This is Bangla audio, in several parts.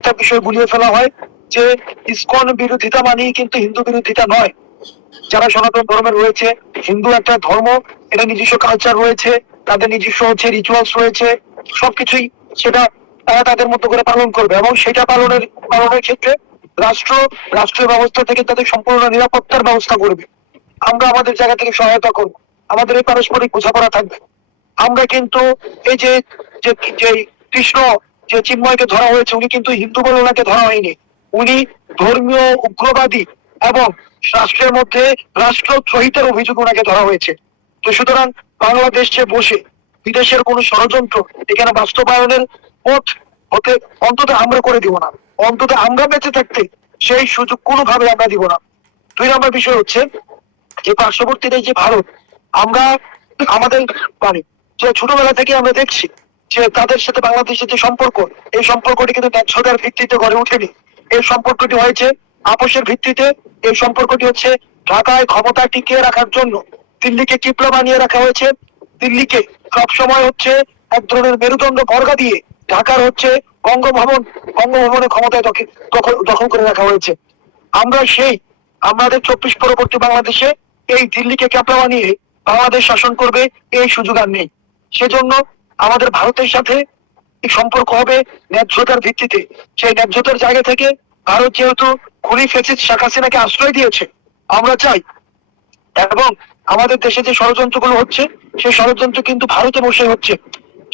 একটা বিষয় গুলিয়ে ফেলা হয় যে ইসকন বিরোধিতা মানেই কিন্তু হিন্দু বিরোধিতা নয়। যারা সনাতন ধর্মের রয়েছে, হিন্দু একটা ধর্ম, এটা নিজস্ব কালচার রয়েছে, তাদের নিজস্ব হচ্ছে রিচুয়ালস রয়েছে, সবকিছুই সেটা তারা তাদের মতো করে পালন করবে এবং সেটা পালনের ক্ষেত্রে রাষ্ট্র রাষ্ট্রীয় ব্যবস্থা থেকে তাদের সম্পূর্ণ নিরাপত্তার ব্যবস্থা করবে। আমরা আমাদের জায়গা থেকে সহায়তা করব, আমাদের এই পারস্পরিক বোঝাপড়া থাকবে। আমরা কিন্তু এই যে যে যে কৃষ্ণ যে চিন্ময়কে ধরা হয়েছে, উনি কিন্তু হিন্দু বলে ওনাকে ধরা হয়নি, উনি ধর্মীয় উগ্রবাদী এবং রাষ্ট্রের মধ্যে রাষ্ট্রদ্রোহিতার অভিযোগ ওনাকে ধরা হয়েছে। তো সুতরাং বাংলাদেশ যে বসে বিদেশের কোন ষড়যন্ত্র এখানে বাস্তবায়নের পথ হতে অন্তত আমরা করে দিব না, অন্তত আমরা বেঁচে থাকতে সেই সুযোগ কোনোভাবে আমরা দিব না। 2 নম্বর বিষয় হচ্ছে যে পার্শ্ববর্তী দেশ যে ভারত, আমরা আমাদের মানে যে ছোটবেলা থেকে আমরা দেখছি যে তাদের সাথে বাংলাদেশের যে সম্পর্ক, এই সম্পর্কটি কিন্তু ন্যায্যতার ভিত্তিতে গড়ে ওঠেনি। এই সম্পর্কটি হয়েছে আপোষের ভিত্তিতে। এই সম্পর্কটি হচ্ছে ঢাকায় ক্ষমতা টিকিয়ে রাখার জন্য দিল্লিকে কিপলা বানিয়ে রাখা হয়েছে। দিল্লিকে সবসময় হচ্ছে এক ধরনের মেরুদণ্ড বর্গা দিয়ে ঢাকার হচ্ছে বঙ্গভবনের ক্ষমতায় দখল করে রাখা হয়েছে। আমরা সেই আমাদের 24 পরবর্তী বাংলাদেশে এই দিল্লিকে ক্যাপলা বানিয়ে বাংলাদেশ শাসন করবে, এই সুযোগ আর নেই। সেজন্য আমাদের ভারতের সাথে এই সম্পর্ক হবে ন্যায্যতার ভিত্তিতে। সেই ন্যায্যতার জায়গা থেকে ভারত যেহেতু খুনি ফ্যাসিস্ট শেখ হাসিনাকে আশ্রয় দিয়েছে, আমরা চাই এবং আমাদের দেশে যে ষড়যন্ত্রগুলো হচ্ছে সেই ষড়যন্ত্র কিন্তু ভারতে বসে হচ্ছে।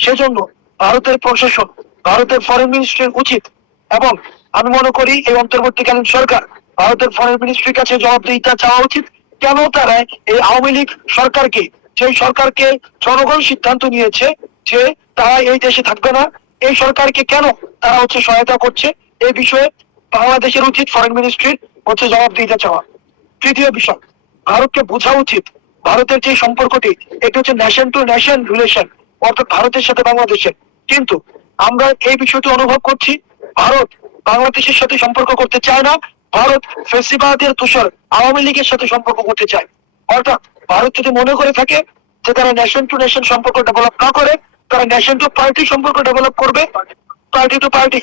সেজন্য ভারতের প্রশাসন, ভারতের ফরেন মিনিস্ট্রির উচিত, এবং আমি মনে করি এই অন্তর্বর্তীকালীন সরকার ভারতের ফরেন মিনিস্ট্রির কাছে জবাবদিহিতা চাওয়া উচিত। কেন তারা এই আওয়ামী লীগ সরকারকে, সেই সরকারকে জনগণ সিদ্ধান্ত নিয়েছে যে তারা এই দেশে থাকবে না, এই সরকারকে কেন তারা হচ্ছে সহায়তা করছে, এই বিষয়ে বাংলাদেশের উচিত ফরেন মিনিস্ট্রির হচ্ছে জবাবদিহিতা চাওয়া। তৃতীয় বিষয়, ভারতকে বোঝা উচিত ভারতের যে সম্পর্কটি, এটা হচ্ছে নেশন টু নেশন রিলেশন, অর্থাৎ ভারতের সাথে বাংলাদেশের। কিন্তু আমরা এই বিষয়টি অনুভব করছি, ভারত বাংলাদেশের সাথে সম্পর্ক করতে চায় না, ভারত ফেসিবাদের তুষার আওয়ামী লীগের সাথে সম্পর্ক করতে চায়। অর্থাৎ ভারত যদি মনে করে থাকে যে তারা নেশন টু নেশন সম্পর্ক ডেভেলপ না করে, তারা নেশন টু পার্টি সম্পর্ক ডেভেলপ করবে, party to party,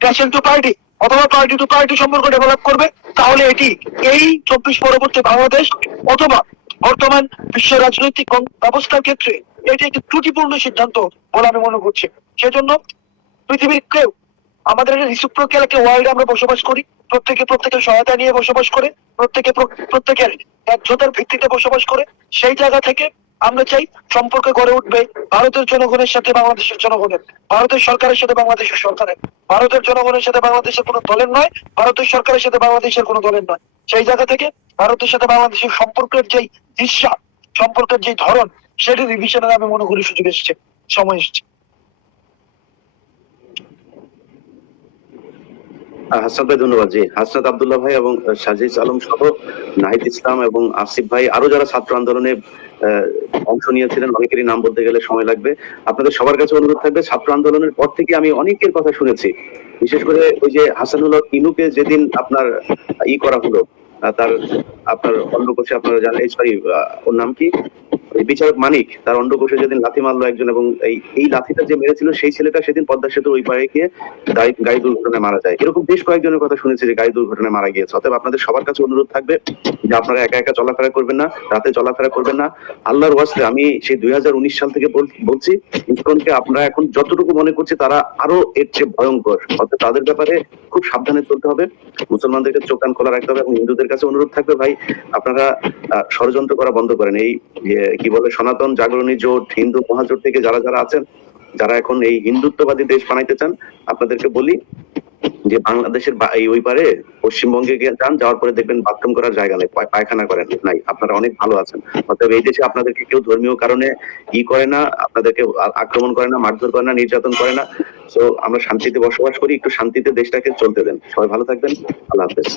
nation to party অথবা পার্টি টু পার্টি সম্পর্ক ডেভেলপ করবে, তাহলে এটি এই 24 পরবর্তী বাংলাদেশ অথবা বর্তমান বিশ্ব রাজনৈতিক ব্যবস্থার ক্ষেত্রে এটি একটি ত্রুটিপূর্ণ সিদ্ধান্ত বলে আমি মনে করছি। সেজন্য পৃথিবীর কেউ আমাদের রিসিপ্রোক্যাল একটা ওয়ার্ল্ডে আমরা বসবাস করি, প্রত্যেকের সহায়তা নিয়ে বসবাস করে, প্রত্যেকের ন্যায্যতার ভিত্তিতে বসবাস করে। সেই জায়গা থেকে আমরা চাই সম্পর্ক গড়ে উঠবে ভারতের জনগণের সাথে বাংলাদেশের জনগণের, ভারতের সরকারের সাথে বাংলাদেশের সরকারের, ভারতের জনগণের সাথে বাংলাদেশের কোনো দলের নয়, ভারতের সরকারের সাথে বাংলাদেশের কোনো দলের নয়। সেই জায়গা থেকে ভারতের সাথে বাংলাদেশের সম্পর্কের যেই দিশা, সম্পর্কের যে ধরন, সেটি রিভিশনের আমি মনে করি সুযোগ এসছে, সময় এসছে। হাসনাত ভাই ধন্যবাদ। জি, হাসনাত আব্দুল্লাহ ভাই এবং সাজিদ আলম সহ নাহিদ ইসলাম এবং আসিফ ভাই, আরো যারা ছাত্র আন্দোলনে অংশ নিয়েছিলেন, অনেকেরই নাম বলতে গেলে সময় লাগবে। আপনাদের সবার কাছে অনুরোধ থাকবে, ছাত্র আন্দোলনের পর থেকে আমি অনেকের কথা শুনেছি, বিশেষ করে ওই যে হাসানুল্লাহ ইনুকে যেদিন আপনার করা হলো, তার আপনার অন্ডকোষে, আপনারা জানেন, সরি ওর নাম কি, বিচারক মানিক, তার অন্ডকোষে যেদিন লাথি মারলো একজন, এবং এই লাথিটা যে মেরেছিল সেই ছেলেটা সেদিন পদ্মা সেতুর ওই পাড়ে গিয়ে গাড়ি দুর্ঘটনায় মারা যায়। এরকম বেশ কয়েকজনের কথা শুনেছি যে গাড়ি দুর্ঘটনায় মারা গিয়েছে। অতএব আপনাদের সবার কাছে অনুরোধ থাকবে যে আপনারা একা একা চলাফেরা করবেন না, রাতে চলাফেরা করবেন না। আল্লাহর ওয়াস্তে আমি সেই 2019 সাল থেকে বলছি, ইসকনকে আপনারা এখন যতটুকু মনে করছি তারা আরো এর চেয়ে ভয়ঙ্কর, অর্থাৎ তাদের ব্যাপারে খুব সাবধানে চলতে হবে, মুসলমানদেরকে চোখ কান খোলা রাখতে হবে। এবং হিন্দুদের কাছে অনুরোধ থাকবে, ভাই আপনারা ষড়যন্ত্র করা বন্ধ করেন। এই কি বলে সনাতন জাগরণী জোট, হিন্দু মহাজোট থেকে যারা যারা আছেন, যারা এখন এই হিন্দুত্ববাদী দেশ বানাইতে চান, আপনাদেরকে বলি যে বাংলাদেশের ওই পারে পশ্চিমবঙ্গে গিয়ে যান, যাওয়ার পরে দেখবেন বাথরুম করার জায়গা নেই, পায়খানা করেন নাই, আপনারা অনেক ভালো আছেন। অতএব এই দেশে আপনাদেরকে কেউ ধর্মীয় কারণে করে না, আপনাদেরকে আক্রমণ করে না, মারধর করে না, নির্যাতন করে না। তো আমরা শান্তিতে বসবাস করি, একটু শান্তিতে দেশটাকে চলতে দেন। সবাই ভালো থাকবেন, আল্লাহ হাফেজ।